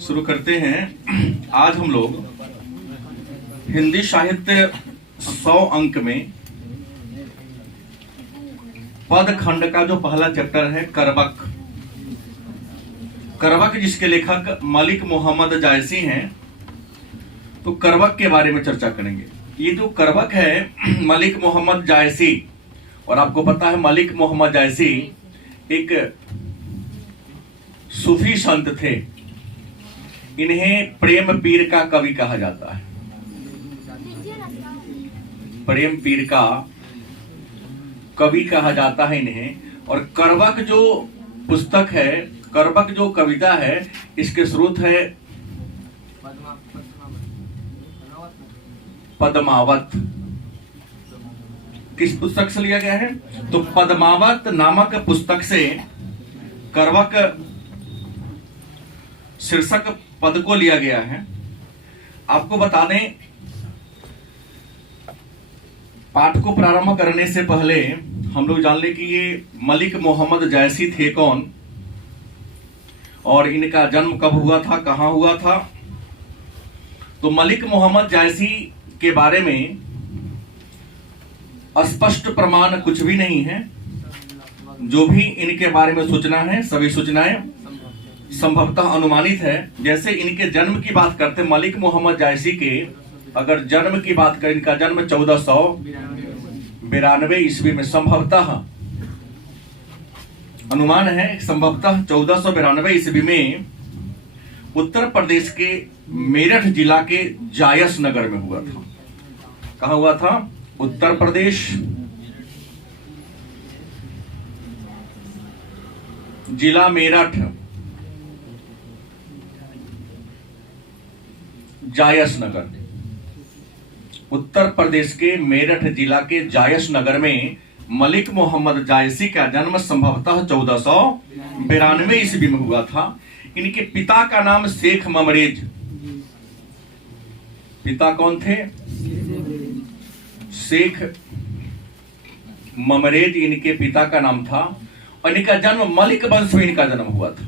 शुरू करते हैं। आज हम लोग हिंदी साहित्य 100 अंक में पद खंड का जो पहला चैप्टर है करबक, जिसके लेखक मलिक मोहम्मद जायसी हैं, तो करबक के बारे में चर्चा करेंगे। ये जो करबक है मलिक मोहम्मद जायसी, और आपको पता है मलिक मोहम्मद जायसी एक सूफी संत थे। इन्हें प्रेम पीर का कवि कहा जाता है। प्रेम पीर का कवि कहा जाता है इन्हें। और करबक जो पुस्तक है, करबक जो कविता है, इसके स्रोत है पद्मावत। किस पुस्तक से लिया गया है? तो पद्मावत नामक पुस्तक से करबक शीर्षक पद को लिया गया है। आपको बता दें, पाठ को प्रारंभ करने से पहले हम लोग जान लें कि ये मलिक मोहम्मद जायसी थे कौन, और इनका जन्म कब हुआ था, कहां हुआ था। तो मलिक मोहम्मद जायसी के बारे में स्पष्ट प्रमाण कुछ भी नहीं है। जो भी इनके बारे में सूचना है, सभी सूचनाएं संभवतः अनुमानित है। जैसे इनके जन्म की बात करते, मलिक मोहम्मद जायसी के अगर जन्म की बात करें, इनका जन्म 1492 ईस्वी में, संभवतः अनुमान है संभवतः 1492 ईस्वी में उत्तर प्रदेश के मेरठ जिला के जायस नगर में हुआ था। कहां हुआ था? उत्तर प्रदेश जिला मेरठ, जायस नगर। उत्तर प्रदेश के मेरठ जिला के जायस नगर में मलिक मोहम्मद जायसी का जन्म संभवतः 1492 ईस्वी में हुआ था। इनके पिता का नाम शेख ममरेज। पिता कौन थे? शेख ममरेज इनके पिता का नाम था। और इनका जन्म मलिक वंश में इनका जन्म हुआ था।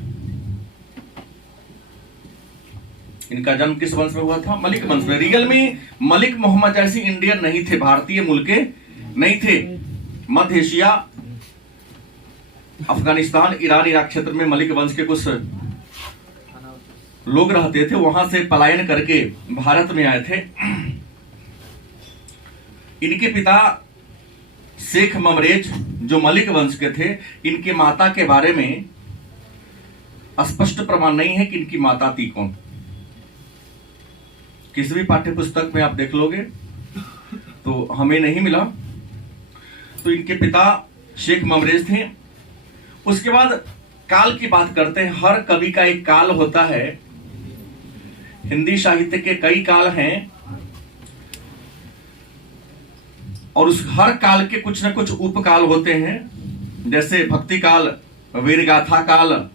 इनका जन्म किस वंश में हुआ था? मलिक वंश में। रियल में मलिक मोहम्मद जायसी इंडियन नहीं थे, भारतीय मूल के नहीं थे। मध्य एशिया, अफगानिस्तान, ईरान, इराक क्षेत्र में मलिक वंश के कुछ लोग रहते थे। वहां से पलायन करके भारत में आए थे। इनके पिता शेख ममरेज जो मलिक वंश के थे, इनके माता के बारे में स्पष्ट प्रमाण नहीं है कि इनकी माता थी कौन। किसी भी पाठ्य पुस्तक में आप देख लोगे तो हमें नहीं मिला। तो इनके पिता शेख ममरेज थे। उसके बाद काल की बात करते हैं। हर कवि का एक काल होता है। हिंदी साहित्य के कई काल हैं, और उस हर काल के कुछ न कुछ उपकाल होते हैं। जैसे भक्ति काल, वीरगाथा काल।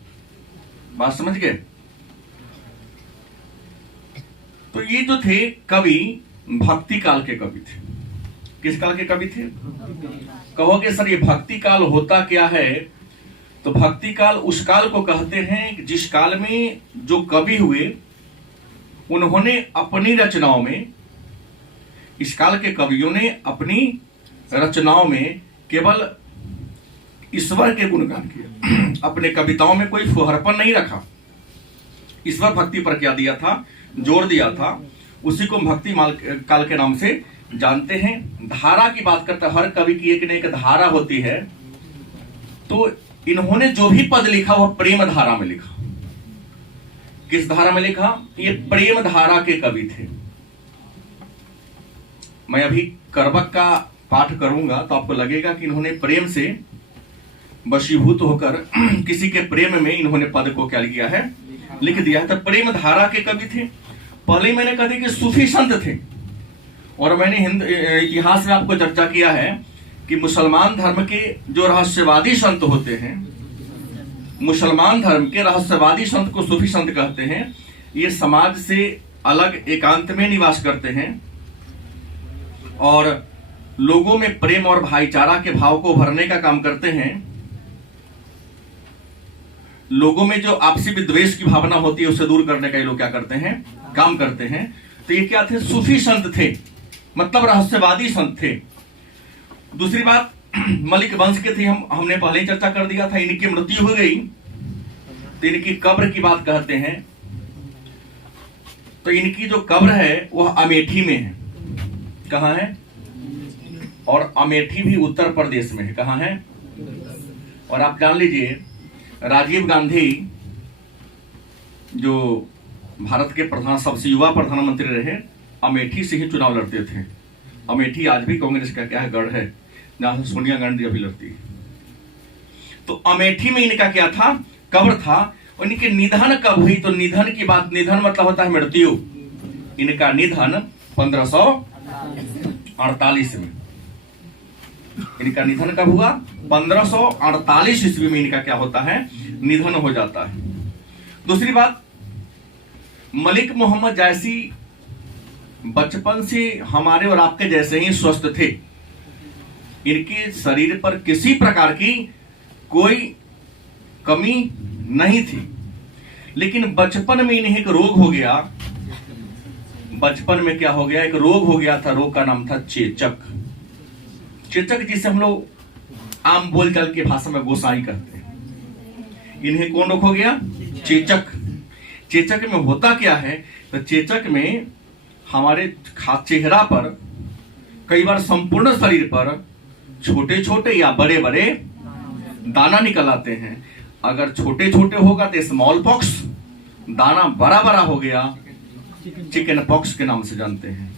बात समझ गए? तो ये जो थे कवि, भक्ति काल के कवि थे। किस काल के कवि थे? कहोगे सर ये भक्ति काल होता क्या है? तो भक्ति काल उस काल को कहते हैं जिस काल में जो कवि हुए, उन्होंने अपनी रचनाओं में, इस काल के कवियों ने अपनी रचनाओं में केवल ईश्वर के गुणगान किए। अपने कविताओं में कोई फुहरपन नहीं रखा। ईश्वर भक्ति पर क्या दिया था? जोर दिया था। उसी को भक्ति काल के नाम से जानते हैं। धारा की बात करता, हर कवि की एक न एक धारा होती है। तो इन्होंने जो भी पद लिखा वह प्रेम धारा में लिखा। किस धारा में लिखा? ये प्रेम धारा के कवि थे। मैं अभी करबक का पाठ करूंगा तो आपको लगेगा कि इन्होंने प्रेम से वशीभूत होकर किसी के प्रेम में इन्होंने पद को क्या किया है? लिख दिया है। तो प्रेम धारा के कवि थे। पहले मैंने कहा कि सूफी संत थे, और मैंने इतिहास में आपको चर्चा किया है कि मुसलमान धर्म के जो रहस्यवादी संत होते हैं, मुसलमान धर्म के रहस्यवादी संत को सूफी संत कहते हैं। ये समाज से अलग एकांत में निवास करते हैं और लोगों में प्रेम और भाईचारा के भाव को भरने का काम करते हैं। लोगों में जो आपसी विद्वेष की भावना होती है उसे दूर करने का ये लोग क्या करते हैं, काम करते हैं। तो ये क्या थे, सूफी संत थे, मतलब रहस्यवादी संत थे। दूसरी बात, मलिक वंश के थे, हमने पहले ही चर्चा कर दिया था। इनकी मृत्यु हो गई तो इनकी कब्र की बात कहते हैं। तो इनकी जो कब्र है वह अमेठी में है। कहां है? और अमेठी भी उत्तर प्रदेश में है। कहां है? और आप जान लीजिए, राजीव गांधी जो भारत के प्रधान सबसे युवा प्रधानमंत्री रहे, अमेठी से ही चुनाव लड़ते थे। अमेठी आज भी कांग्रेस का क्या है, गढ़ है, जहां सोनिया गांधी अभी लड़ती है। तो अमेठी में इनका क्या था, कब्र था। और इनके निधन कब हुई? तो निधन की बात, निधन मतलब होता है मृत्यु। इनका निधन 1548 में। इनका निधन कब हुआ? 1548 ईस्वी में इनका क्या होता है, निधन हो जाता है। दूसरी बात, मलिक मोहम्मद जायसी बचपन से हमारे और आपके जैसे ही स्वस्थ थे। इनके शरीर पर किसी प्रकार की कोई कमी नहीं थी, लेकिन बचपन में इन्हें एक रोग हो गया। बचपन में क्या हो गया, एक रोग हो गया था। रोग का नाम था चेचक। चेचक जिसे हम लोग आम बोलचाल की भाषा में गोसाई कहते हैं। इन्हें कौन रोग हो गया? चेचक। चेचक में होता क्या है, तो चेचक में हमारे चेहरा पर, कई बार संपूर्ण शरीर पर छोटे छोटे या बड़े बड़े दाना निकल आते हैं। अगर छोटे छोटे होगा तो स्मॉल पॉक्स, दाना बड़ा बड़ा हो गया चिकन पॉक्स के नाम से जानते हैं।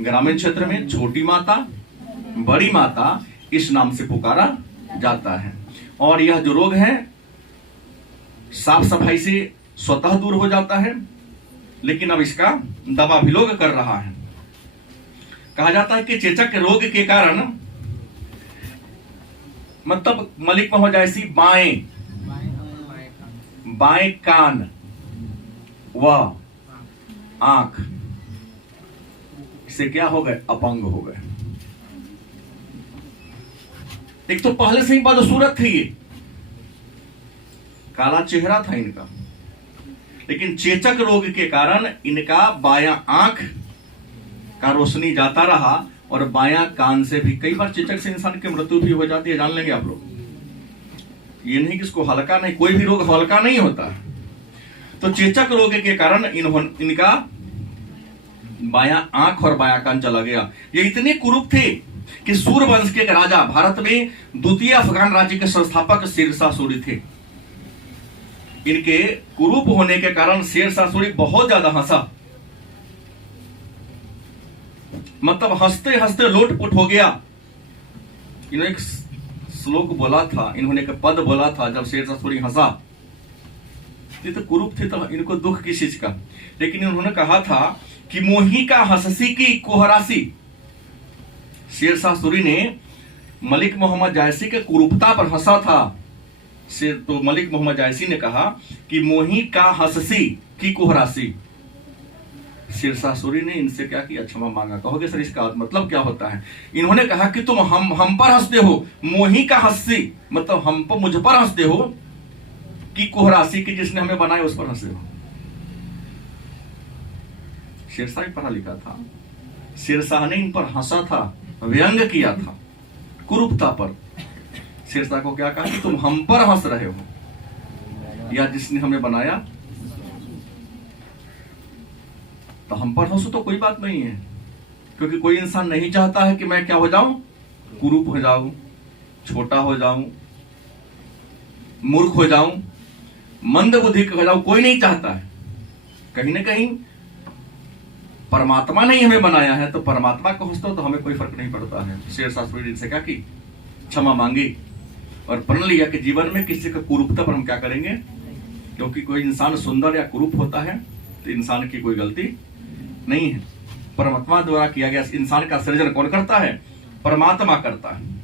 ग्रामीण क्षेत्र में छोटी माता, बड़ी माता इस नाम से पुकारा जाता है। और यह जो रोग है साफ सफाई से स्वतः दूर हो जाता है, लेकिन अब इसका दवा भी लोग कर रहा है। कहा जाता है कि चेचक रोग के कारण, मतलब मलिक मोहम्मद जायसी बाएं कान व आंख से क्या हो गए, अपंग हो गए। एक तो पहले से ही बदसूरत थी, ये काला चेहरा था इनका, लेकिन चेचक रोग के कारण इनका बायां आंख का रोशनी जाता रहा और बायां कान से भी। कई बार चेचक से इंसान की मृत्यु भी हो जाती है, जान लेंगे आप लोग। ये नहीं कि इसको हल्का नहीं, कोई भी रोग हल्का नहीं होता। तो चेचक रोग के कारण इनका बायां आंख और बायां कान चला गया। ये इतने कुरूप थे कि सूर वंश के राजा, भारत में द्वितीय अफगान राज्य के संस्थापक शेरशाह सूरी थे। इनके कुरूप होने के कारण शेरशाह सूरी बहुत ज्यादा हंसा, मतलब हंसते हंसते लोटपुट हो गया। इन्होंने एक श्लोक बोला था, इन्होंने एक पद बोला था जब शेरशाह सूरी हंसा। ये तो कुरूप थे, तो इनको दुख किस चीज का, लेकिन इन्होंने कहा था कि मोही का हंसी की कोहरासी। शेरशाह सूरी ने मलिक मोहम्मद जायसी के कुरूपता पर हंसा था। तो मलिक मोहम्मद जायसी ने कहा कि मोही का हंसी की कोहरासी। शेरशाह सूरी ने इनसे क्या किया, क्षमा मांगा। कहोगे सर इसका मतलब क्या होता है? इन्होंने कहा कि तुम हम पर हंसते हो, मोही का हंसी मतलब हम पर, मुझ पर हंसते हो, कि कोहरासी की जिसने हमें बनाया उस पर हंसते हो। शेरशाह पढ़ा लिखा था, शेरशाह ने इन पर हंसा था, व्यंग किया था कुरूपता पर। शेरशाह को क्या कहा कि तुम हम पर हंस रहे हो, या जिसने हमें बनाया। तो हम पर हंसो तो कोई बात नहीं है, क्योंकि कोई इंसान नहीं चाहता है कि मैं क्या हो जाऊं, कुरूप हो जाऊं, छोटा हो जाऊं, मूर्ख हो जाऊं, मंद बुद्धि हो जाऊं। कोई नहीं चाहता है। कहीं ना कहीं परमात्मा ने ही हमें बनाया है, तो परमात्मा को हंसते हो तो हमें कोई फर्क नहीं पड़ता है। शेरशाह सूरी से क्या की, क्षमा मांगी और प्रण लिया कि जीवन में किसी का कुरूपता पर हम क्या करेंगे, क्योंकि कोई इंसान सुंदर या कुरूप होता है तो इंसान की कोई गलती नहीं है, परमात्मा द्वारा किया गया। इंसान का सृजन कौन करता है? परमात्मा करता है।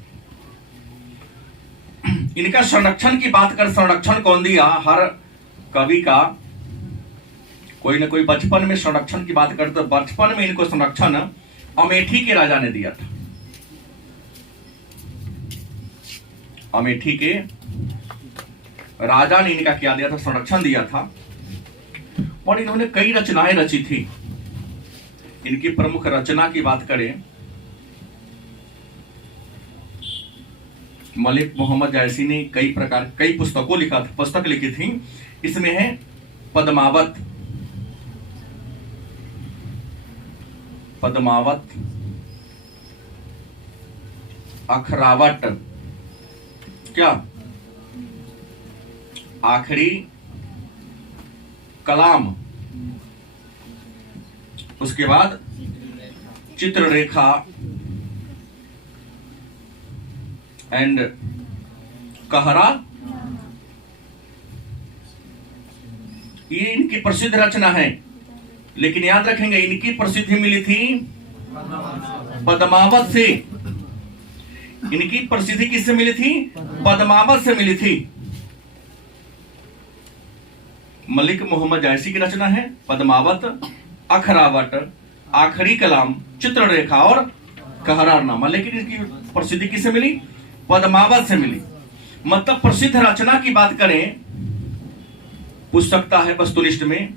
इनका संरक्षण की बात कर, संरक्षण कौन दिया? हर कवि का कोई ना कोई बचपन में संरक्षण की बात करते। बचपन में इनको संरक्षण अमेठी के राजा ने दिया था। अमेठी के राजा ने इनका क्या दिया था, संरक्षण दिया था। और इन्होंने कई रचनाएं रची थी। इनकी प्रमुख रचना की बात करें, मलिक मोहम्मद जायसी ने कई पुस्तक लिखी थी। इसमें है पद्मावत, अखरावट, क्या आखिरी कलाम, उसके बाद चित्ररेखा एंड कहरा। ये इनकी प्रसिद्ध रचना है। लेकिन याद रखेंगे, इनकी प्रसिद्धि मिली थी पद्मावत से। इनकी प्रसिद्धि किससे मिली थी? पद्मावत से मिली थी। मलिक मोहम्मद जायसी की रचना है पद्मावत, अखरावट, आखिरी कलाम, चित्ररेखा और कहरारनामा। लेकिन इसकी प्रसिद्धि किससे मिली? पद्मावत से मिली। मतलब प्रसिद्ध रचना की बात करें, पूछ सकता है वस्तुनिष्ठ में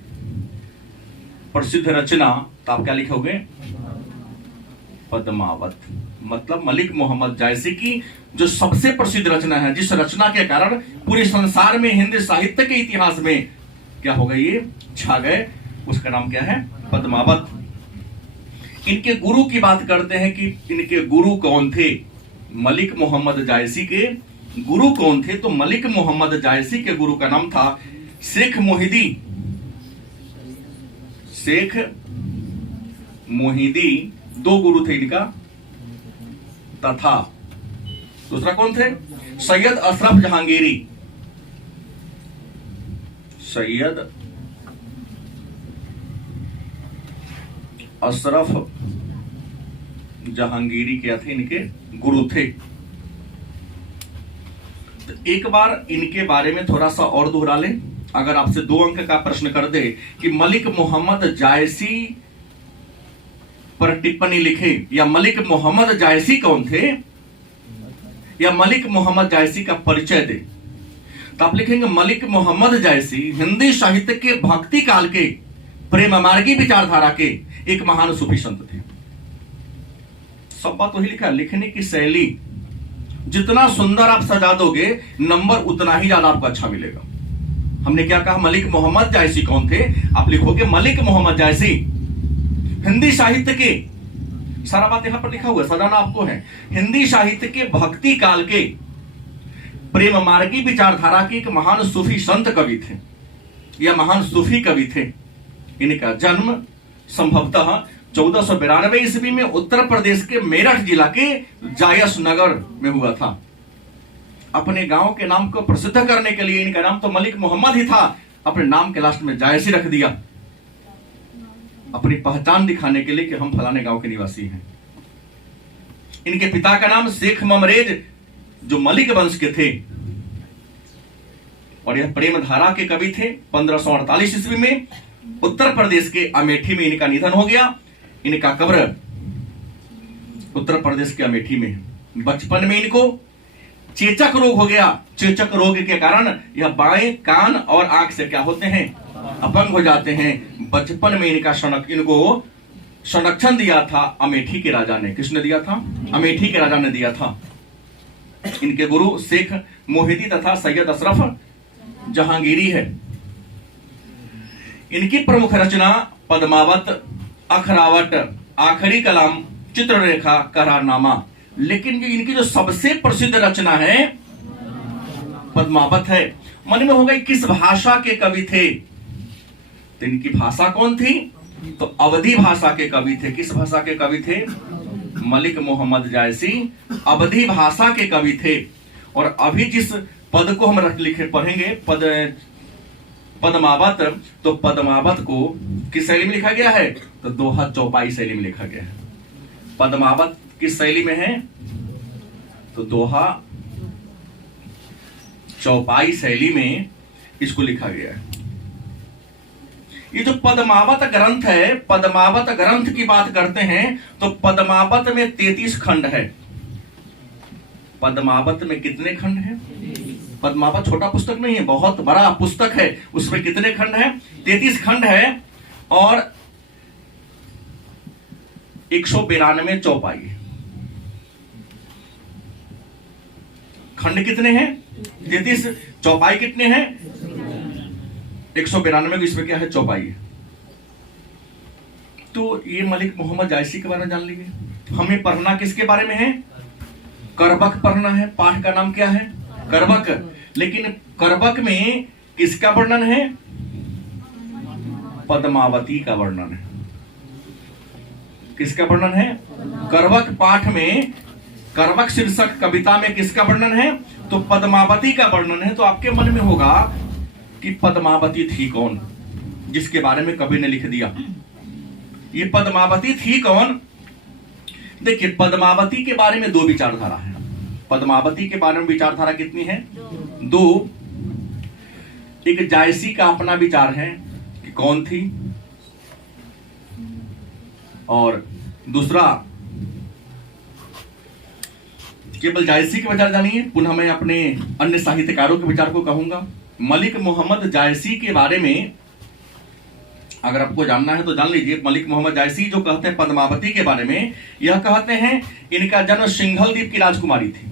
प्रसिद्ध रचना, तो आप क्या लिखोगे? पद्मावत। मतलब मलिक मोहम्मद जायसी की जो सबसे प्रसिद्ध रचना है, जिस रचना के कारण पूरे संसार में हिंदी साहित्य के इतिहास में क्या हो गए, ये छा गए, उसका नाम क्या है? पद्मावत। इनके गुरु की बात करते हैं कि इनके गुरु कौन थे। मलिक मोहम्मद जायसी के गुरु कौन थे? तो मलिक मोहम्मद जायसी के गुरु का नाम था शेख मोहिदी। शेख मोहिदी दो गुरु थे इनका, तथा दूसरा कौन थे? सैयद अशरफ जहांगीरी। सैयद अशरफ जहांगीरी क्या थे? इनके गुरु थे। तो एक बार इनके बारे में थोड़ा सा और दोहरा लें। अगर आपसे 2 अंक का प्रश्न कर दे कि मलिक मोहम्मद जायसी पर टिप्पणी लिखे, या मलिक मोहम्मद जायसी कौन थे, या मलिक मोहम्मद जायसी का परिचय दे, तो आप लिखेंगे मलिक मोहम्मद जायसी हिंदी साहित्य के भक्ति काल के प्रेम मार्गी विचारधारा के एक महान सूफी संत थे। सब बात वही लिखा है। लिखने की शैली जितना सुंदर आप सजा दोगे, नंबर उतना ही ज्यादा आपको अच्छा मिलेगा। हमने क्या कहा? मलिक मोहम्मद जायसी कौन थे? आप लिखोगे मलिक मोहम्मद जायसी हिंदी साहित्य के, सारा बात यहां पर लिखा हुआ है, सजाना आपको है। हिंदी साहित्य के भक्ति काल के प्रेम मार्गी विचारधारा के एक महान सूफी संत कवि थे, या महान सूफी कवि थे। इनका जन्म संभवतः 1492 ईस्वी में उत्तर प्रदेश के मेरठ जिला के जायस नगर में हुआ था। अपने गांव के नाम को प्रसिद्ध करने के लिए इनका नाम तो मलिक मोहम्मद ही था, अपने नाम के लास्ट में जायसी रख दिया, अपनी पहचान दिखाने के लिए कि हम फलाने गांव के निवासी हैं। इनके पिता का नाम शेख ममरेज, जो मलिक वंश के थे, और यह प्रेम धारा के कवि थे। 1548 ईस्वी में उत्तर प्रदेश के अमेठी में इनका निधन हो गया। इनका कब्र उत्तर प्रदेश के अमेठी में है। बचपन में इनको चेचक रोग हो गया। चेचक रोग के कारण यह बाएं कान और आंख से क्या होते हैं? अपंग हो जाते हैं। बचपन में इनको संरक्षण दिया था अमेठी के राजा ने। किसने दिया था? अमेठी के राजा ने दिया था। इनके गुरु शेख मोहिदी तथा सैयद अशरफ जहांगीरी है। इनकी प्रमुख रचना पद्मावत, अखरावट, आखिरी कलाम, चित्ररेखा, कहरारनामा। लेकिन इनकी जो सबसे प्रसिद्ध रचना है पद्मावत है। मन में होगा किस भाषा के कवि थे? तो इनकी भाषा कौन थी? तो अवधी भाषा के कवि थे। किस भाषा के कवि थे? मलिक मोहम्मद जायसी अवधी भाषा के कवि थे। और अभी जिस पद को हम लिखे पढ़ेंगे पद्मावत, तो पद्मावत को किस शैली में लिखा गया है? तो दोहा चौपाई शैली में लिखा गया है। पद्मावत किस शैली में है? तो दोहा चौपाई शैली में इसको लिखा गया है। ये जो पद्मावत ग्रंथ है, पद्मावत ग्रंथ की बात करते हैं तो पद्मावत में 33 खंड है। पद्मावत में कितने खंड हैं? पद्मावत छोटा पुस्तक नहीं है, बहुत बड़ा पुस्तक है। उसमें कितने खंड हैं? 33 खंड है और 192 चौपाई। खंड कितने हैं? 33। चौपाई कितने हैं? 192। इसमें क्या है? चौपाई है। तो ये मलिक मोहम्मद जायसी के बारे में जान लीजिए। हमें पढ़ना किसके बारे में है? करबक पढ़ना है। पाठ का नाम क्या है? करबक। लेकिन करबक में किसका वर्णन है? पद्मावती का वर्णन है। किसका वर्णन है? करबक पाठ में, करबक शीर्षक कविता में किसका वर्णन है? तो पद्मावती का वर्णन है। तो आपके मन में होगा कि पद्मावती थी कौन, जिसके बारे में कवि ने लिख दिया। ये पद्मावती थी कौन? देखिए, पद्मावती के बारे में दो विचारधारा है। पद्मावती के बारे में विचारधारा कितनी है? दो। एक जायसी का अपना विचार है कि कौन थी, और दूसरा केवल जायसी के विचार जानिए। पुनः मैं अपने अन्य साहित्यकारों के विचार को कहूंगा। मलिक मोहम्मद जायसी के बारे में अगर आपको जानना है तो जान लीजिए। मलिक मोहम्मद जायसी जो कहते हैं पद्मावती के बारे में, यह कहते हैं इनका जन्म सिंघल द्वीप की राजकुमारी थी।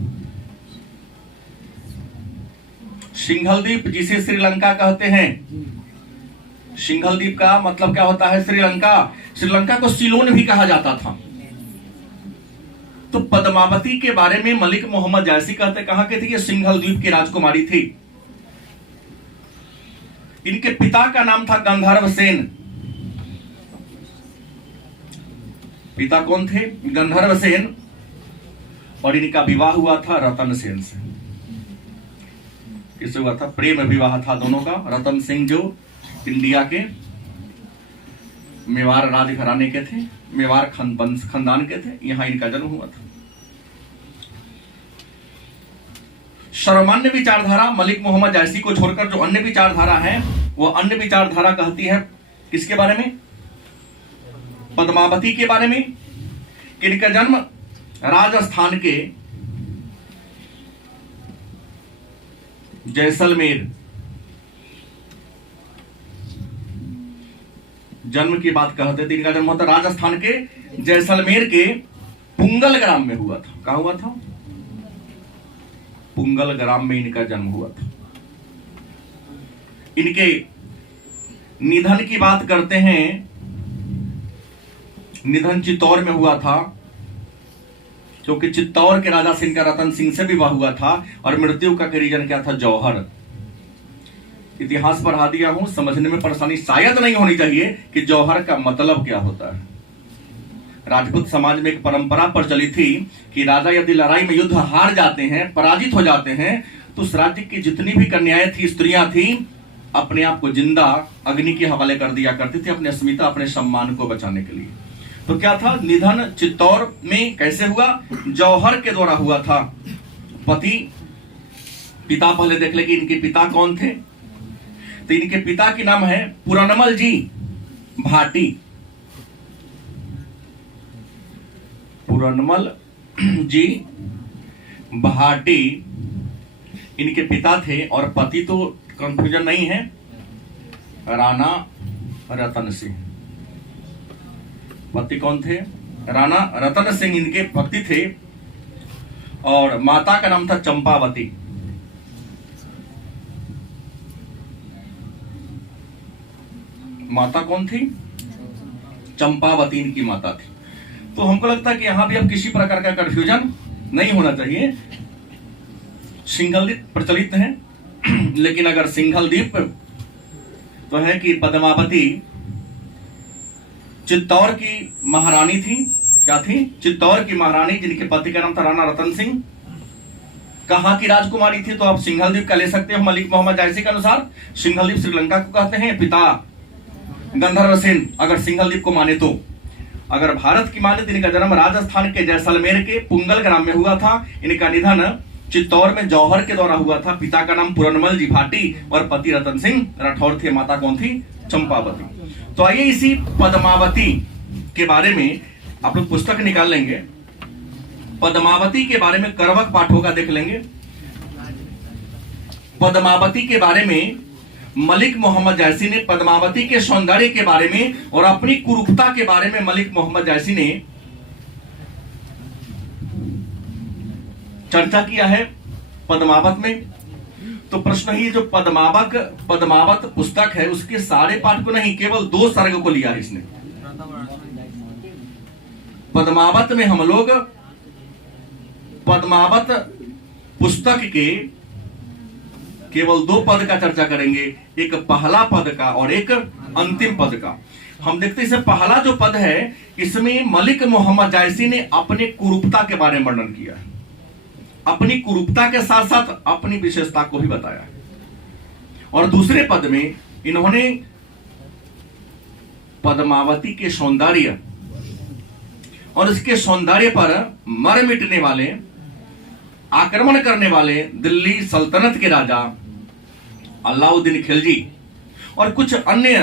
सिंघल द्वीप जिसे श्रीलंका कहते हैं। सिंघल द्वीप का मतलब क्या होता है? श्रीलंका। श्रीलंका को सिलोन भी कहा जाता था। तो पद्मावती के बारे में मलिक मोहम्मद जायसी कहते कहां के थे? ये सिंघल द्वीप की राजकुमारी थी। इनके पिता का नाम था गंधर्व सेन। पिता कौन थे? गंधर्व सेन। और इनका विवाह हुआ था रतन सेन से। किससे हुआ था? प्रेम विवाह था दोनों का। रतन सिंह जो इंडिया के मेवाड़ राजघराने के थे, मेवाड़ खानदान के थे, यहां इनका जन्म हुआ था। सर्वमान्य विचारधारा मलिक मोहम्मद जायसी को छोड़कर जो अन्य विचारधारा है, वो अन्य विचारधारा कहती है किसके बारे में? पद्मावती के बारे में। कि इनका जन्म राजस्थान के जैसलमेर, जन्म की बात कहते थे। इनका जन्म होता राजस्थान के जैसलमेर के पुंगल ग्राम में हुआ था। कहां हुआ था? पुंगल ग्राम में इनका जन्म हुआ था। इनके निधन की बात करते हैं, निधन चित्तौड़ में हुआ था, क्योंकि चित्तौड़ के राजा सिंह का रतन सिंह से विवाह हुआ था। और मृत्यु का रीजन क्या था? जौहर। इतिहास पढ़ा दिया हूं, समझने में परेशानी शायद नहीं होनी चाहिए कि जौहर का मतलब क्या होता है। राजपूत समाज में एक परंपरा प्रचलित थी कि राजा यदि लड़ाई में युद्ध हार जाते हैं, पराजित हो जाते हैं, तो उस राज्य की जितनी भी कन्याएं थी, स्त्रियां थी, अपने आप को जिंदा अग्नि के हवाले कर दिया करती थी, अपने अस्मिता, अपने सम्मान को बचाने के लिए। तो क्या था? निधन चित्तौड़ में कैसे हुआ? जौहर के द्वारा हुआ था। पति, पिता पहले देख ले कि इनके पिता कौन थे। तो इनके पिता के नाम है पुरनमल जी भाटी। पुरनमल जी भाटी इनके पिता थे। और पति तो कंफ्यूजन नहीं है, राणा रतन सिंह। पति कौन थे? राणा रतन सिंह इनके पति थे। और माता का नाम था चंपावती। माता कौन थी? चंपावती इनकी माता थी। तो हमको लगता है कि यहां भी अब किसी प्रकार का कंफ्यूजन नहीं होना चाहिए। सिंघल द्वीप प्रचलित है, लेकिन अगर सिंघल द्वीप तो है कि पद्मावती चित्तौड़ की महारानी थी। क्या थी? चित्तौड़ की महारानी, जिनके पति का नाम था राणा रतन सिंह। कहां की राजकुमारी थी? तो आप सिंघल द्वीप का ले सकते हो। मलिक मोहम्मद जायसी के अनुसार सिंघल द्वीप श्रीलंका को कहते हैं। पिता गंधर्व सेन, अगर सिंघल द्वीप को माने तो। अगर भारत की माने तो इनका जन्म राजस्थान के जैसलमेर के पुंगल ग्राम में हुआ था। इनका निधन चित्तौड़ में जौहर के द्वारा हुआ था। पिता का नाम पुरनमल जी भाटी और पति रतन सिंह राठौर थे। माता कौन थी? चंपावती। तो आइए इसी पद्मावती के बारे में आप लोग पुस्तक निकाल लेंगे। पद्मावती के बारे में करवक पाठों का देख लेंगे। पद्मावती के बारे में, मलिक मोहम्मद जायसी ने पद्मावती के सौंदर्य के बारे में और अपनी कुरूपता के बारे में मलिक मोहम्मद जायसी ने चर्चा किया है पद्मावत में। तो प्रश्न ही जो पद्मावत पुस्तक है उसके सारे पाठ को नहीं, केवल 2 सर्ग को लिया है इसने। पद्मावत में हम लोग पद्मावत पुस्तक के केवल 2 पद का चर्चा करेंगे, एक पहला पद का और एक अंतिम पद का। हम देखते हैं पहला जो पद है इसमें मलिक मोहम्मद जायसी ने अपने कुरूपता के बारे में वर्णन किया है, अपनी कुरूपता के साथ साथ अपनी विशेषता को भी बताया है। और दूसरे पद में इन्होंने पद्मावती के सौंदर्य और इसके सौंदर्य पर मर मिटने वाले, आक्रमण करने वाले दिल्ली सल्तनत के राजा अलाउद्दीन खिलजी और कुछ अन्य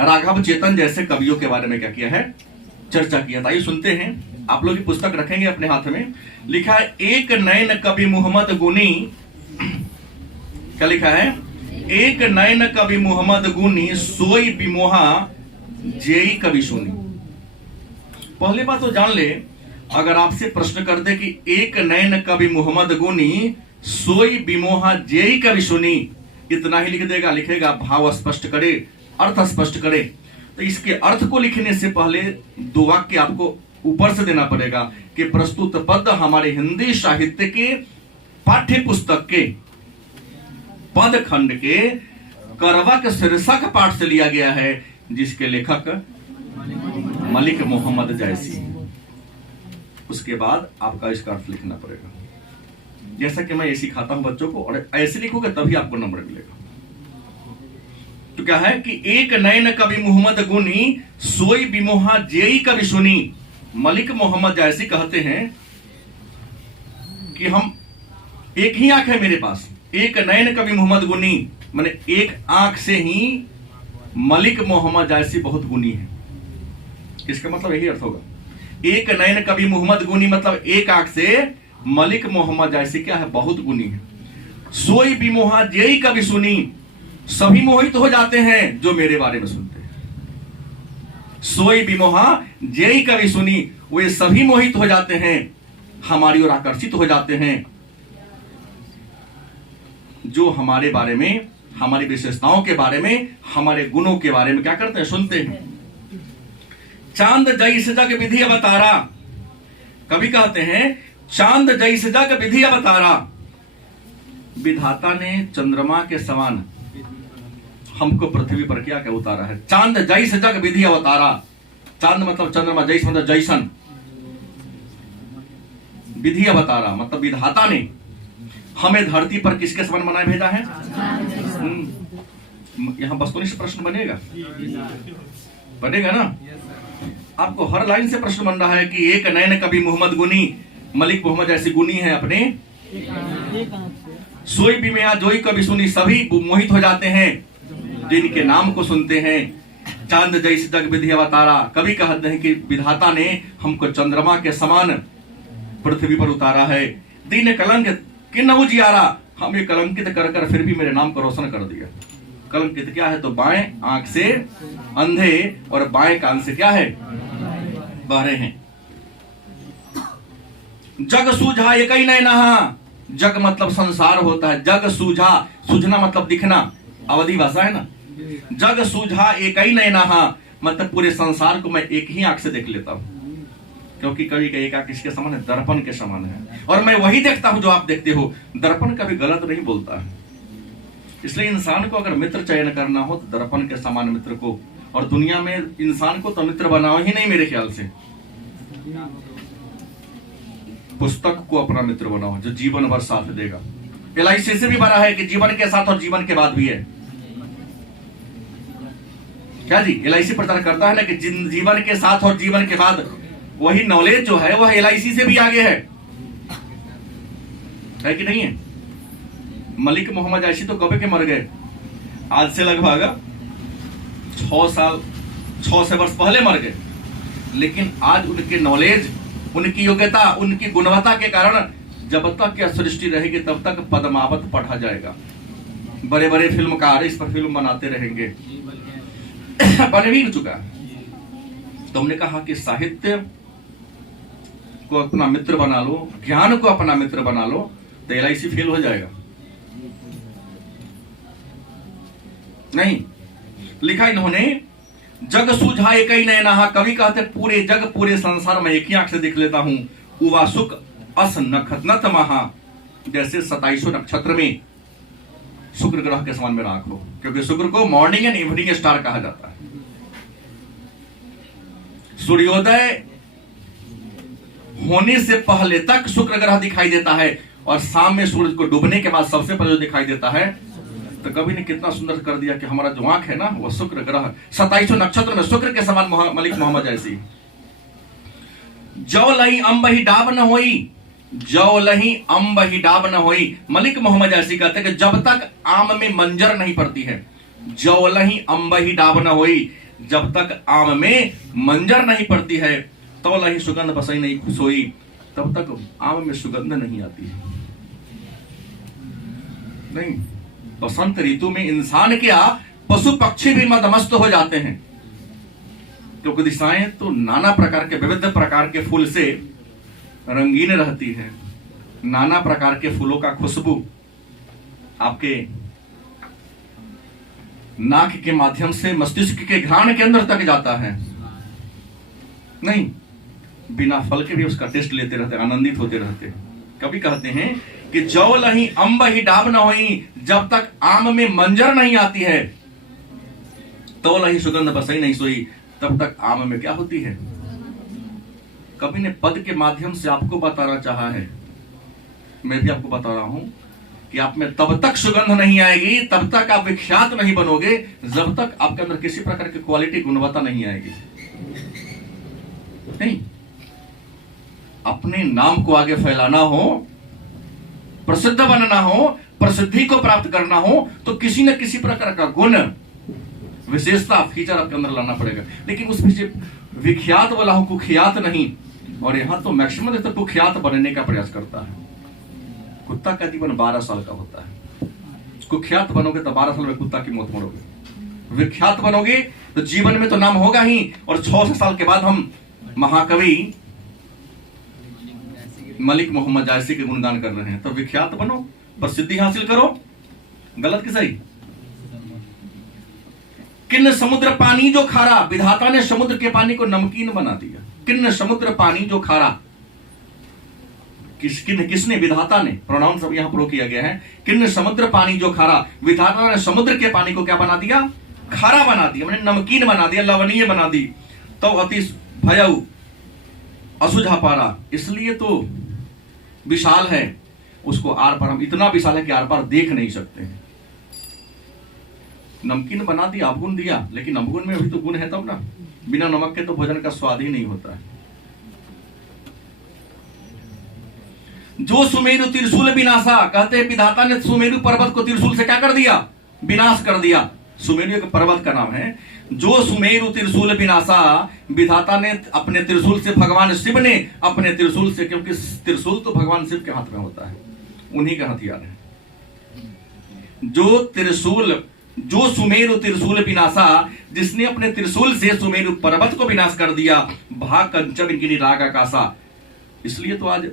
राघव चेतन जैसे कवियों के बारे में क्या किया है, चर्चा किया था। ये सुनते हैं, आप लोग की पुस्तक रखेंगे अपने हाथ में। लिखा है एक नयन कवि मोहम्मद गुनी, क्या लिखा है, एक नयन कवि मोहम्मद गुनी सोई बिमोहा जेई कवि सुनी। पहली बात तो जान ले, अगर आपसे प्रश्न कर दे कि एक नयन कवि मोहम्मद गुनी सोई बिमोहा जेई कवि सुनी, इतना ही लिख देगा, लिखेगा भाव स्पष्ट करे, अर्थ स्पष्ट करे। तो इसके अर्थ को लिखने से पहले 2 वाक्य आपको ऊपर से देना पड़ेगा कि प्रस्तुत पद हमारे हिंदी साहित्य के पाठ्य पुस्तक के पद खंड के करवक शीर्षक पाठ से लिया गया है, जिसके लेखक मलिक मोहम्मद जायसी। उसके बाद आपका इसका अर्थ लिखना पड़ेगा, जैसा कि मैं ये सिखाता हूं बच्चों को, और ऐसे लिखोगे तभी आपको नंबर मिलेगा। तो क्या है कि एक नयन कवि मोहम्मद गुनी सोई बिमोहा जेई कवि सुनी। मलिक मोहम्मद जायसी कहते हैं कि हम एक ही आंख है मेरे पास, एक नयन कवि मोहम्मद गुनी, माने एक आंख से ही मलिक मोहम्मद जायसी बहुत गुनी है। इसका मतलब यही अर्थ होगा, एक नयन कवि मोहम्मद गुनी मतलब एक आंख से मलिक मोहम्मद जायसी क्या है, बहुत गुनी है। सोई बिमोहा जेई कवि सुनी, सभी मोहित हो जाते हैं जो मेरे बारे में सुनते हैं। सोई बिमोहा जेई कवि सुनी, वे सभी मोहित हो जाते हैं, हमारी ओर आकर्षित हो जाते हैं, जो हमारे बारे में, हमारी विशेषताओं के बारे में, हमारे गुणों के बारे में क्या करते हैं, सुनते हैं। चांद जैसे जग विधि अवतारा, कवि कहते हैं चांद जैसे जग विधि अवतारा, विधाता ने चंद्रमा के समान हमको पृथ्वी पर क्या क्या उतारा है। चांद जैसे जग विधि अवतारा, चांद मतलब चंद्रमा, जैस मतलब जैसन, विधि अवतारा मतलब विधाता ने हमें धरती पर किसके समान बनाए भेजा है। यहां वस्तुनिष्ठ प्रश्न बनेगा, बनेगा ना। आपको हर लाइन से प्रश्न बन रहा है कि एक नयन कवि मोहम्मद गुनी, मलिक मोहम्मद जैसी गुनी है अपने, सोई बिमोहा जोई कवि सुनी, सभी मोहित हो जाते हैं जिनके नाम को सुनते हैं। चांद जैसे जग विधि अवतारा, कवि कहते हैं कि विधाता ने हमको चंद्रमा के समान पृथ्वी पर उतारा है। दीन कलंक किन्न उजियारा, हमें कलंकित कर कर फिर भी मेरे नाम को रोशन कर दिया। कलंकित क्या है, तो बाएं आंख से अंधे और बाएं कान से क्या है, बहरे हैं। जग सूझा एक ही नहीं नहा, जग मतलब संसार होता है, जग सूझा, सूझना मतलब दिखना, अवधि भाषा है ना। जग सूझा एक ही नहीं नहा मतलब पूरे संसार को मैं एक ही आंख से देख लेता हूं, क्योंकि कवि का एक आंख किसके समान है, दर्पण के समान है, और मैं वही देखता हूं जो आप देखते हो। दर्पण कभी गलत नहीं बोलता है, इसलिए इंसान को अगर मित्र चयन करना हो तो दर्पण के समान मित्र को, और दुनिया में इंसान को तो मित्र बनाओ ही नहीं मेरे ख्याल से, पुस्तक को अपना मित्र बनाओ जो जीवन भर साथ देगा। LIC से भी बड़ा है कि जीवन के साथ और जीवन के बाद भी है। क्या जी, LIC प्रचार करता है ना कि जीवन के साथ और जीवन के बाद, वही नॉलेज जो है वह LIC से भी आगे है कि नहीं है। मलिक मोहम्मद जायसी तो कब के मर गए, आज से लगभग 6 वर्ष पहले मर गए, लेकिन आज उनके नॉलेज, उनकी योग्यता, उनकी गुणवत्ता के कारण जब तक यह सृष्टि रहेगी तब तक पद्मावत पढ़ा जाएगा। बड़े बड़े फिल्मकार इस पर फिल्म बनाते रहेंगे, बन भी चुका। तो हमने कहा कि साहित्य को अपना मित्र बना लो, ज्ञान को अपना मित्र बना लो, तो LIC फेल हो जाएगा। नहीं, लिखा इन्होंने, जग सुझाए कई नयना, कवि कहते पूरे जग पूरे संसार में एक ही आंख से देख लेता हूं। उवा सुख अस नखनत महा, जैसे 27 नक्षत्र में शुक्र ग्रह के समान मेरा आंख हो, क्योंकि शुक्र को मॉर्निंग एंड इवनिंग स्टार कहा जाता है। सूर्योदय होने से पहले तक शुक्र ग्रह दिखाई देता है, और शाम में सूरज को डूबने के बाद सबसे पहले जो दिखाई देता है। तो कवि ने कितना सुंदर कर दिया कि हमारा जो आंख है ना, वह शुक्र ग्रह 27 नक्षत्र में शुक्र के समान मलिक मोहम्मद जैसी। जौ लही अम्ब ही डाब न होई, जौ लही अम्ब ही डाब न होई, मलिक मोहम्मद ऐसी कहते हैं कि जब तक आम में मंजर नहीं पड़ती है, जौ लही अम्ब ही डाब न होई, जब तक आम में मंजर नहीं पड़ती है, तो लही सुगंध बसई नहीं खुशोई, तब तक आम में सुगंध नहीं आती है। नहीं, बसंत ऋतु में इंसान क्या, पशु पक्षी भी मदमस्त हो जाते हैं, क्योंकि दिशाएं तो नाना प्रकार के विविध प्रकार के फूल से रंगीन रहती है। नाना प्रकार के फूलों का खुशबू आपके नाक के माध्यम से मस्तिष्क के घ्राण के अंदर तक जाता है। नहीं, बिना फल के भी उसका टेस्ट लेते रहते, आनंदित होते रहते। कभी कहते हैं कि जौ लही अम्ब ही डाब न होई, जब तक आम में मंजर नहीं आती है, तो लही सुगंध बसई नहीं सोई, तब तक आम में क्या होती है। कवि ने पद के माध्यम से आपको बताना चाहा है, मैं भी आपको बता रहा हूं कि आप में तब तक सुगंध नहीं आएगी, तब तक आप विख्यात नहीं बनोगे, जब तक आपके अंदर किसी प्रकार की क्वालिटी गुणवत्ता नहीं आएगी। नहीं, अपने नाम को आगे फैलाना हो, प्रसिद्ध बनना हो, प्रसिद्धि को प्राप्त करना हो, तो किसी न किसी प्रकार का गुण, विशेषता, फीचर आपके अंदर लाना पड़ेगा। लेकिन उस पीछे विख्यात वाला हो, कुख्यात नहीं। और यहां तो मैक्सिमम तो कुख्यात बनने का प्रयास करता है। कुत्ता का जीवन 12 साल का होता है, कुख्यात बनोगे तो 12 साल में कुत्ता की मौत मरोगे। विख्यात बनोगे तो जीवन में तो नाम होगा ही, और 6 साल के बाद हम महाकवि मलिक मोहम्मद जायसी के गुणगान कर रहे हैं। तो विख्यात बनो, प्रसिद्धि हासिल करो। गलत कि सही? किन्न समुद्र पानी जो खारा, विधाता ने समुद्र के पानी को नमकीन बना दिया। किन्न समुद्र पानी जो खारा, किसने? विधाता ने। प्रोनाउन सब यहां प्रयोग किया गया है। किन्न समुद्र पानी जो खारा, विधाता ने समुद्र के पानी को क्या बना दिया? खारा बना दिया, मैंने नमकीन बना दिया, लवणीय बना दी। तो अति भयऊ असुझा पारा, इसलिए तो विशाल है, उसको आर पार, हम इतना विशाल है कि आर पार देख नहीं सकते हैं। नमकीन बना दिया, अवगुण दिया, लेकिन अवगुण में भी तो गुण है तब ना। बिना नमक के तो भोजन का स्वाद ही नहीं होता है। जो सुमेरु त्रिशूल विनाशा, कहते हैं विधाता ने सुमेरु पर्वत को त्रिशूल से क्या कर दिया? विनाश कर दिया। सुमेरु एक पर्वत का नाम है। जो सुमेरु त्रिशूल विनाशा, विधाता ने अपने त्रिशूल से, भगवान शिव ने अपने त्रिशूल से, क्योंकि त्रिशूल तो भगवान शिव के हाथ में होता है, उन्हीं का हथियार है। जो सुमेरु त्रिशूल विनाशा, जिसने अपने त्रिशूल से सुमेरु पर्वत को विनाश कर दिया। भा कंचन गिनी राग आकाशा, इसलिए तो आज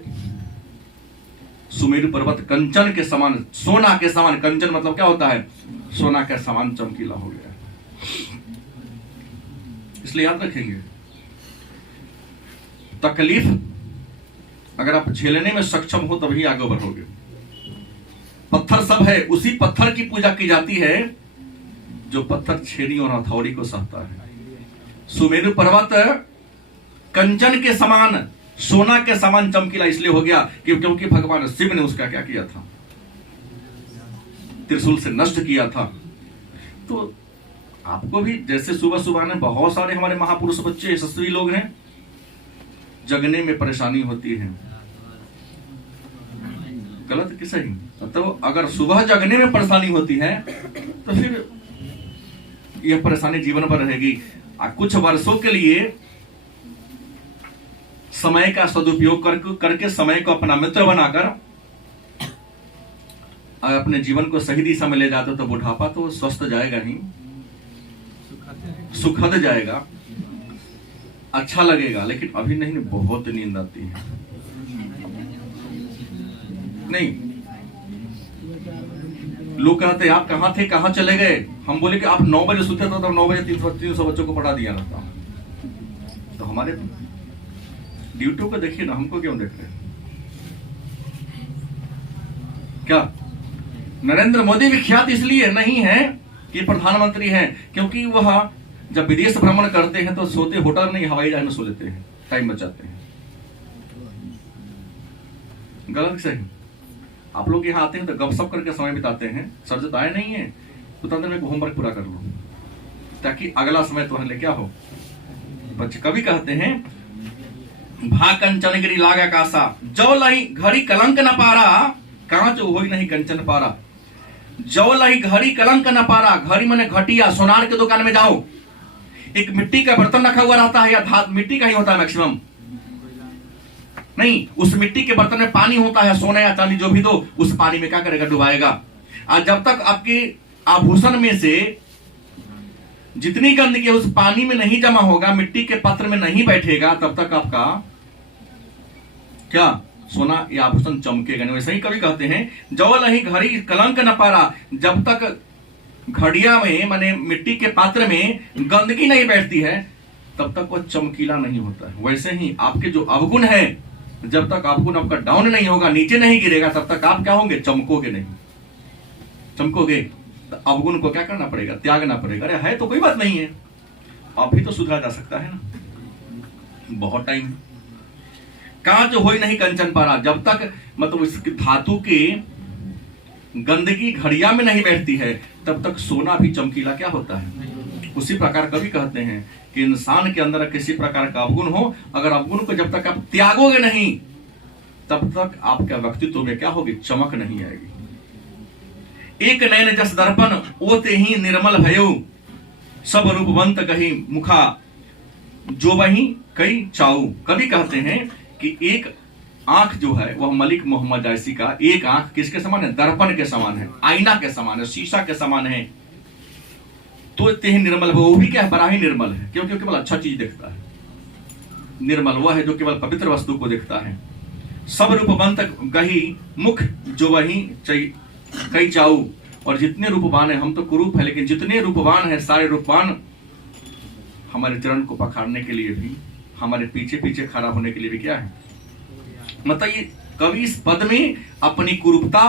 सुमेरु पर्वत कंचन के समान, सोना के समान, कंचन मतलब क्या होता है? सोना के समान चमकीला हो गया। इसलिए याद रखेंगे, तकलीफ अगर आप झेलने में सक्षम हो तभी आगे बढ़ोगे। पत्थर सब है, उसी पत्थर की पूजा की जाती है जो पत्थर छेनी और हथौड़ी को सहता है। सुमेरु पर्वत कंचन के समान, सोना के समान चमकीला इसलिए हो गया कि क्योंकि भगवान शिव ने उसका क्या किया था? त्रिशूल से नष्ट किया था। तो आपको भी जैसे सुबह सुबह में बहुत सारे हमारे महापुरुष बच्चे यशस्वी लोग हैं, जगने में परेशानी होती है। गलत कि सही? तो अगर सुबह जगने में परेशानी होती है तो फिर यह परेशानी जीवन भर रहेगी। कुछ वर्षों के लिए समय का सदुपयोग करके समय को अपना मित्र बनाकर अपने जीवन को सही दिशा में ले जाते हो तो बुढ़ापा तो स्वस्थ जाएगा ही, सुखद जाएगा, अच्छा लगेगा। लेकिन अभी नहीं, बहुत नींद आती है। नहीं, लोग कहते हैं आप कहाँ थे, कहाँ चले गए। हम बोले कि आप 9 बजे सोते थे तो 9 बजे 300 बच्चों को पढ़ा दिया रहता। तो हमारे ड्यूटी को देखिए ना, हमको क्यों देख रहे हैं? क्या नरेंद्र मोदी विख्यात इसलिए नहीं है कि प्रधानमंत्री हैं, क्योंकि वह जब विदेश भ्रमण करते हैं तो सोते होटल में नहीं, हवाई जहाज में सो लेते हैं, टाइम बचाते हैं। गलत सही? आप लोग यहाँ आते हैं तो गपशप करके समय बिताते हैं। सर जो आए नहीं है तो तंत्र में होमवर्क पूरा कर लो, ताकि अगला समय तुम्हारे लिए क्या हो। बच्चे कवि कहते हैं, भा कंचन गिरी लागा कासा, जो लही घड़ी कलंक न पारा, कांच होई नहीं कंचन पारा। जो लही घड़ी कलंक न पारा, घड़ी माने घटिया, सोनार के दुकान में जाओ, एक मिट्टी का बर्तन रखा हुआ रहता है, या धातु मिट्टी का ही होता है मैक्सिमम, नहीं, उस मिट्टी के बर्तन में पानी होता है, सोना या चांदी जो भी दो, उस पानी में क्या करेगा, डुबाएगा। और जब तक आपके आभूषण में से जितनी गंदगी उस पानी में नहीं जमा होगा, मिट्टी के पात्र में नहीं बैठेगा, तब तक आपका क्या सोना या आभूषण चमकेगा नहीं। वैसे ही कवि कहते हैं, जो लही घड़ी कलंक न पारा, जब तक घड़िया में माने मिट्टी के पात्र में गंदगी नहीं बैठती है, तब तक वो चमकीला नहीं होता है। वैसे ही आपके जो अवगुण है, जब तक अवगुण आपका डाउन नहीं होगा, नीचे नहीं गिरेगा, तब तक आप क्या होंगे, चमकोगे नहीं। चमकोगे तो अवगुण को क्या करना पड़ेगा, त्यागना पड़ेगा। अरे है तो कोई बात नहीं है, अभी तो सुधरा जा सकता है ना, बहुत टाइम। कांच होई नहीं कंचन पारा, जब तक मतलब इस धातु के गंदगी घड़िया में नहीं बैठती है, तब तक सोना भी चमकीला क्या होता है। उसी प्रकार कवि कहते हैं कि इंसान के अंदर किसी प्रकार का अवगुण हो, अगर अवगुण को जब तक आप त्यागोगे नहीं, तब तक आपके व्यक्तित्व में क्या होगी, चमक नहीं आएगी। एक नयन जस दर्पण ओते ही निर्मल भयो, सब रूपवंत कही मुखा जो वही कई चाऊ। कवि कहते हैं कि एक आंख जो है वह मलिक मोहम्मद जायसी का एक आंख किसके समान है, दर्पण के समान है, आईना के समान है, शीशा के समान है। तो इतने ही निर्मल, वो भी क्या है, बड़ा ही निर्मल है, क्योंकि केवल अच्छा चीज देखता है। निर्मल वह है जो केवल पवित्र वस्तु को देखता है। सब रूपवंत गही मुख जो वही कई चाऊ, और जितने रूपवान है, हम तो कुरूप है, लेकिन जितने रूपवान है, सारे रूपवान हमारे चरण को पखारने के लिए भी, हमारे पीछे पीछे खड़ा होने के लिए भी क्या है। मतलब ये कवि इस पद में अपनी कुरूपता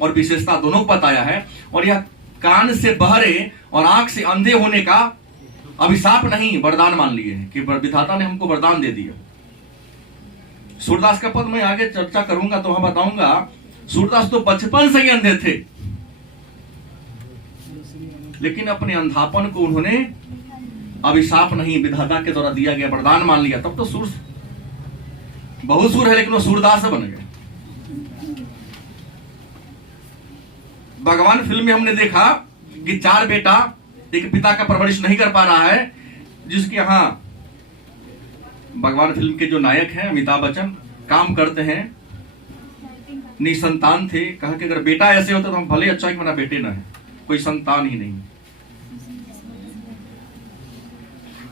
और विशेषता दोनों को बताया है। और यह कान से बहरे और आंख से अंधे होने का अभिशाप नहीं, वरदान मान लिए हैं कि विधाता ने हमको वरदान दे दिया। सूरदास का पद मैं आगे चर्चा करूंगा तो वहां बताऊंगा, सूरदास तो बचपन से ही अंधे थे, लेकिन अपने अंधापन को उन्होंने अभिशाप नहीं, विधाता के द्वारा दिया गया वरदान मान लिया। तब तो सूर बहुत सूर है, लेकिन वो सूरदास बन गए। भगवान फिल्म में हमने देखा कि 4 बेटा एक पिता का परवरिश नहीं कर पा रहा है, जिसके यहां भगवान फिल्म के जो नायक हैं अमिताभ बच्चन काम करते हैं, निसंतान थे। कहा कि अगर बेटा ऐसे होता तो हम भले अच्छा कि मेरा बेटे ना है, कोई संतान ही नहीं,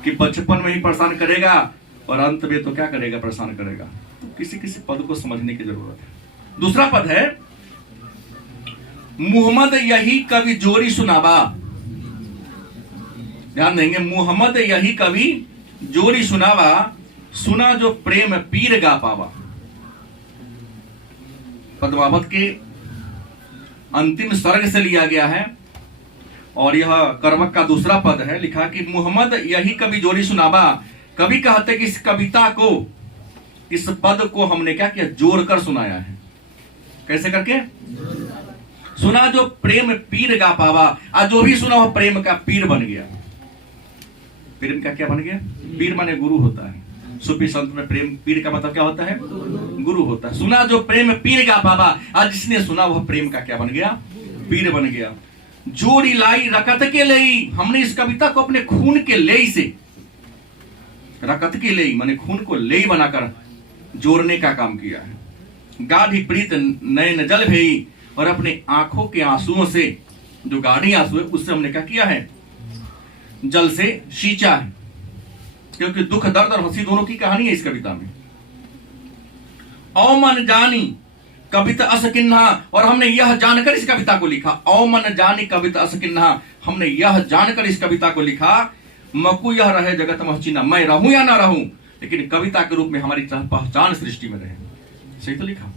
कि बचपन में ही परेशान करेगा और अंत में तो क्या करेगा, परेशान करेगा। तो किसी किसी पद को समझने की जरूरत है। दूसरा पद है, मुहम्मद यही कवि जोरी सुनावा। ध्यान देंगे, मुहम्मद यही कवि जोरी सुनावा, सुना जो प्रेम पीर गा पावा। पद्मावत के अंतिम सर्ग से लिया गया है और यह कर्मक का दूसरा पद है। लिखा कि मुहम्मद यही कवि जोरी सुनावा। कवि कहते कि इस कविता को, इस पद को हमने क्या किया, जोड़कर सुनाया है। कैसे करके सुना, जो प्रेम पीर गा पावा। आज जो भी सुना वो प्रेम का पीर बन गया। प्रेम का क्या बन गया, पीर माने गुरु होता है। सूफी संत में प्रेम पीर का मतलब क्या होता है, गुरु होता है। सुना जो प्रेम पीर गा पावा, आज जिसने सुना वह प्रेम का क्या बन गया, पीर बन गया। जोड़ी लाई रकत के लई, हमने इस कविता को अपने खून के लेई से, रकत के लेई माने खून को लेई बनाकर जोड़ने का काम किया है। गाढ़ी प्रीत नयन जल भई, और अपने आंखों के आंसुओं से, जो गाढ़ी आंसू है, उससे हमने क्या किया है, जल से सींचा है। क्योंकि दुख, दर्द और हंसी दोनों की कहानी है इस कविता में। औमन जानी कविता अस किन्हा, और हमने यह जानकर इस कविता को लिखा। औमन जानी कविता अस किन्हा, हमने यह जानकर इस कविता को लिखा। मकु यह रहे जगत महचिना, मैं रहूं या ना रहूं, लेकिन कविता के रूप में हमारी पहचान सृष्टि में रहे। सही तो लिखा।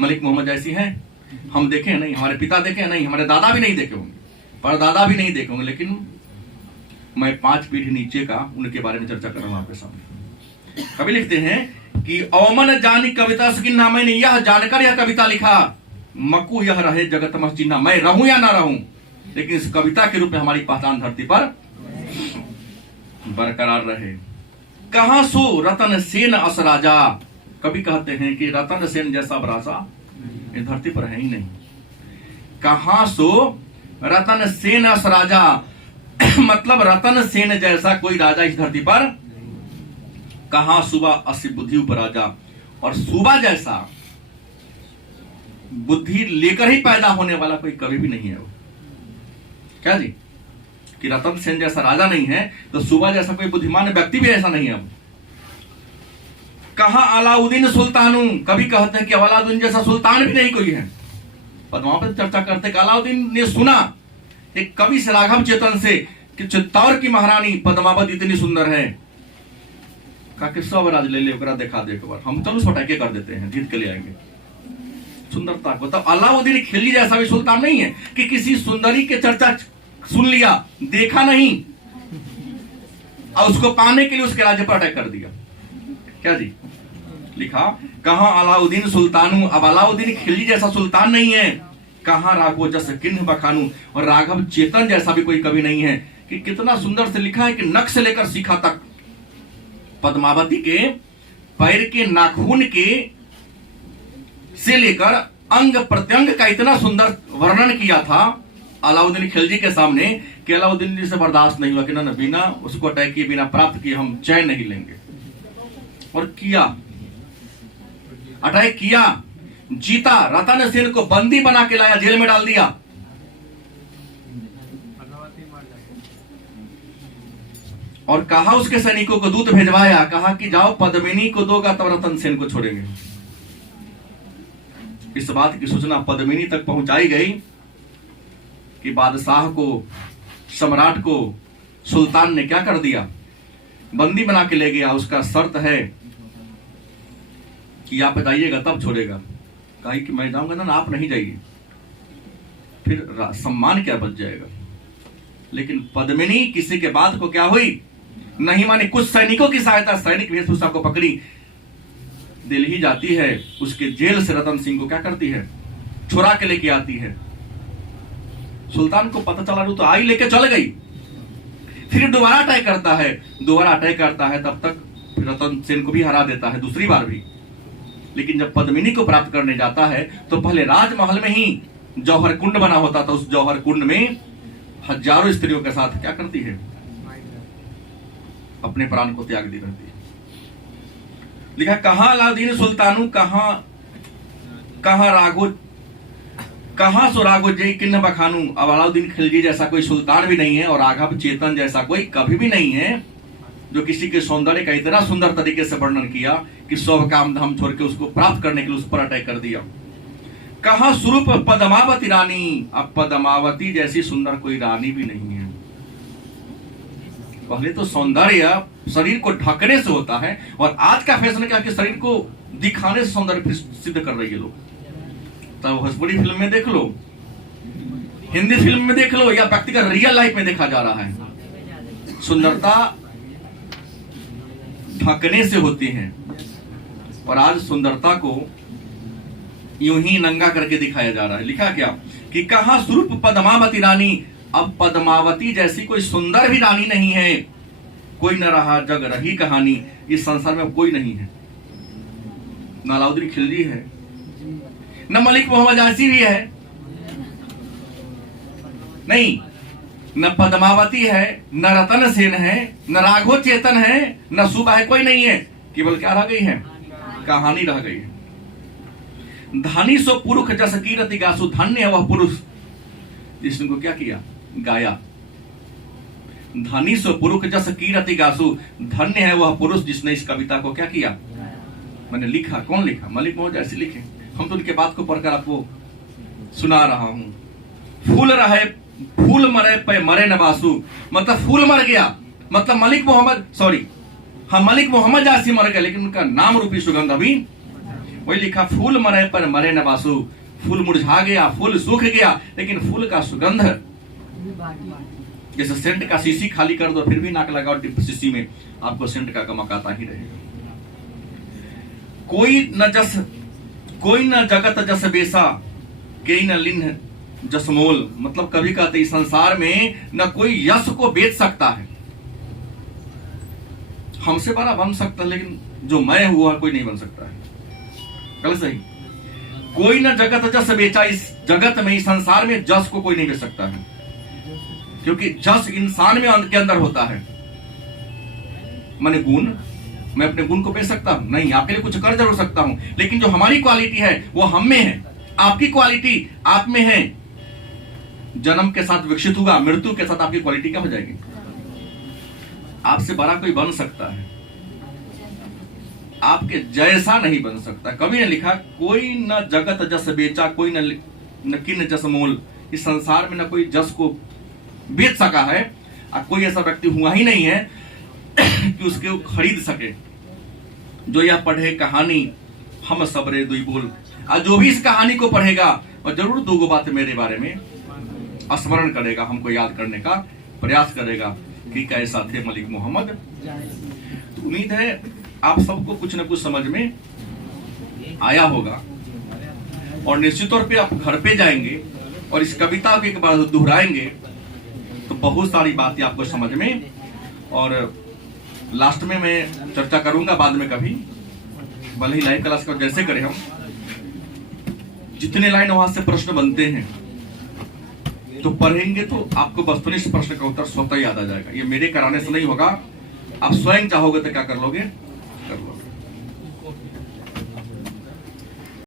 मलिक मोहम्मद ऐसी हैं, हम देखे नहीं, हमारे पिता देखे नहीं, हमारे दादा भी नहीं देखे होंगे, परदादा भी नहीं देखे होंगे, लेकिन मैं 5 पीढ़ी नीचे का उनके बारे में चर्चा कर रहा हूं आपके सामने। कवि लिखते हैं कि औमन जानी कविता सकिन्हा, मैंने यह जानकर यह कविता लिखा। मकू यह रहे जगत महचिन्हा, मैं रहूं या ना रहूं, लेकिन इस कविता के रूप में हमारी पहचान धरती पर बरकरार रहे। कहां सो रतन सेन अस राजा, कवि कहते हैं कि रतन सेन जैसा राजा इस धरती पर है ही नहीं। कहां सो रतन सेन अस राजा, मतलब रतन सेन जैसा कोई राजा इस धरती पर कहां, सुबह असी बुद्धि ऊपर राजा, और सुबह जैसा बुद्धि लेकर ही पैदा होने वाला कोई कवि भी नहीं है वो। क्या जी, कि रतन सेन जैसा राजा नहीं है तो सुबह जैसा कोई बुद्धिमान व्यक्ति भी ऐसा नहीं है। कहा अलाउद्दीन सुल्तानू, कभी कहते हैं कि अलाउद्दीन जैसा सुल्तान भी नहीं कोई है। पर वहां पर चर्चा करते कि अलाउद्दीन ने सुना एक कवि से, राघव चेतन से, कि चित्तौड़ की महारानी पद्मावत इतनी सुंदर है। कहा कि सब राज ले ले, देखा दे एक बार, हम चलो पटाखे कर देते हैं, जीत के ले आएंगे सुंदरता को। तब अलाउद्दीन खिलजी जैसा भी सुल्तान नहीं है कि किसी सुंदरी के चर्चा सुन लिया, देखा नहीं, और उसको पाने के लिए उसके राज्य पर अटैक कर दिया। क्या जी लिखा, कहां अलाउद्दीन सुल्तानू, अब अलाउद्दीन खिलजी जैसा सुल्तान नहीं है। कहां राघव जस किन्ह बखानू, और राघव चेतन जैसा भी कोई कवि नहीं है। कि कितना सुंदर से लिखा है कि नख से लेकर शिखा तक पद्मावती के पैर के नाखून के से लेकर अंग प्रत्यंग का इतना सुंदर वर्णन किया था अलाउद्दीन खिलजी के सामने कि अलाउद्दीन जी से बर्दाश्त नहीं हुआ कि ना बिना उसको अटैक किए, बिना प्राप्त किए हम चैन नहीं लेंगे। और किया, अटैक किया, जीता, रतन सेन को बंदी बना के लाया, जेल में डाल दिया। और कहा उसके सैनिकों को दूत भेजवाया, कहा कि जाओ पद्मिनी को दोगा तब रतन सेन को छोड़ेंगे। इस बात की सूचना पद्मिनी तक पहुंचाई गई कि बादशाह को, सम्राट को सुल्तान ने क्या कर दिया, बंदी बना के ले गया। उसका शर्त है कि आप जाइएगा तब छोड़ेगा। कहा कि मैं जाऊंगा ना, आप नहीं जाइए, फिर सम्मान क्या बच जाएगा। लेकिन पद्मिनी किसी के बात को क्या हुई, नहीं माने। कुछ सैनिकों की सहायता, सैनिक वेशभूषा को पकड़ी, दिल्ली जाती है, उसके जेल से रतन सिंह को क्या करती है, छुड़ा के लेके आती है। सुल्तान को पता चला तो आई लेके चल गई। फिर दोबारा अटैक करता है, दोबारा अटैक करता है, तब तक रतन सेन को भी हरा देता है दूसरी बार भी। लेकिन जब पद्मिनी को प्राप्त करने जाता है तो पहले राजमहल में ही जौहर कुंड बना होता था। उस जौहर कुंड में हजारों स्त्रियों के साथ क्या करती है, अपने प्राण को त्याग दी रहती है। लिखा कहां अलाउद्दीन सुल्तानू, कहां राघो, कहां सो राघो जय किन्न बखानू। अब अलाउद्दीन खिलजी जैसा कोई सुल्तान भी नहीं है और राघव चेतन जैसा कोई कवि भी नहीं है जो किसी के सौंदर्य का इतना सुंदर तरीके से वर्णन किया कि सब काम धाम छोड़ के उसको प्राप्त करने के लिए उस पर अटैक कर दिया। कहां स्वरूप पद्मावती रानी, अब पद्मावती जैसी सुंदर कोई रानी भी नहीं है। पहले तो सौंदर्य शरीर को ढकने से होता है, और आज का फैशन क्या कि शरीर को दिखाने से सौंदर्य सिद्ध कर रही है लोग। तो भोजपुरी फिल्म में देख लो, हिंदी फिल्म में देख लो, या व्यक्तिगत रियल लाइफ में देखा जा रहा है, सुंदरता ढकने से होती है। और आज सुंदरता को यूं ही नंगा करके दिखाया जा रहा है। लिखा क्या कि कहां स्वरूप पद्मावती रानी, अब पद्मावती जैसी कोई सुंदर भी रानी नहीं है। कोई न रहा जग रही कहानी, इस संसार में कोई नहीं है। न अलाउद्दीन खिलजी है, न मलिक मोहम्मद आसिफ भी है, नहीं, न पद्मावती है, न रतन सेन है, न राघव चेतन है, न सुबह है, कोई नहीं है। केवल क्या रह गई है, कहानी रह गई है। धनी सो पुरुष जस कीरति गासु, धन्य है वह पुरुष जिसने को क्या किया, गाया। धनी सो पुरुष जस कीरति गासु, धन्य है वह पुरुष जिसने इस कविता को क्या किया, मैंने लिखा। कौन लिखा? मलिक मोहम्मद ऐसे लिखे। हम तो उनके बात को पढ़कर आपको सुना रहा हूं। फूल रहे फूल मरे पे मरे नवासु, मतलब फूल मर गया, मतलब मलिक मोहम्मद, सॉरी हाँ, मलिक मोहम्मद जासी मर गए, लेकिन उनका नाम रूपी सुगंध अभी वही लिखा। फूल मरे पर मरे नवासु, फूल मुरझा गया, फूल सूख गया, लेकिन फूल का सुगंध, जैसे सेंट का शीशी खाली कर दो फिर भी नाक लगाओ शीशी में, आपको सेंट का गमक आता ही रहेगा। कोई न जगत जस बेसा, के न लिन्ह जस मोल, मतलब कभी कहते इस संसार में न कोई यश को बेच सकता है। हमसे बड़ा बन सकता है, लेकिन जो मैं हुआ कोई नहीं बन सकता है। गलत सही? कोई न जगत जस बेचा, इस जगत में, इस संसार में जस को कोई नहीं बेच सकता है, क्योंकि जस इंसान में के अंदर होता है। माने गुण, मैं अपने गुण को बेच सकता हूं? नहीं। आपके लिए कुछ कर जरूर सकता हूं, लेकिन जो हमारी क्वालिटी है वो हम में है, आपकी क्वालिटी आप में है। जन्म के साथ विकसित हुआ, मृत्यु के साथ आपकी क्वालिटी क्या हो जाएगी? आपसे बड़ा कोई बन सकता है, आपके जैसा नहीं बन सकता। कवि ने लिखा, कोई न जगत जस बेचा, कोई न किन जस मोल, इस संसार में न कोई जस को बेच सका है, और कोई ऐसा व्यक्ति हुआ ही नहीं है कि उसके खरीद सके। जो यह पढ़े कहानी हम सबरे दुई बोल, और जो भी इस कहानी को पढ़ेगा और जरूर दो बातें मेरे बारे में स्मरण करेगा, हमको याद करने का प्रयास करेगा कि कैसा थे मलिक मोहम्मद। तो उम्मीद है आप सबको कुछ न कुछ समझ में आया होगा, और निश्चित तौर पे आप घर पे जाएंगे और इस कविता को एक बार दोहराएंगे तो बहुत सारी बातें आपको समझ में, और लास्ट में मैं चर्चा करूंगा बाद में कभी, भले ही लाइव क्लास का जैसे करें हम, जितने लाइन वहां से प्रश्न बनते हैं तो पढ़ेंगे तो आपको वस्तुनिष्ठ प्रश्न का उत्तर स्वतः याद आ जाएगा। ये मेरे कराने से नहीं होगा, आप स्वयं चाहोगे तो क्या कर लोगे, कर लोगे।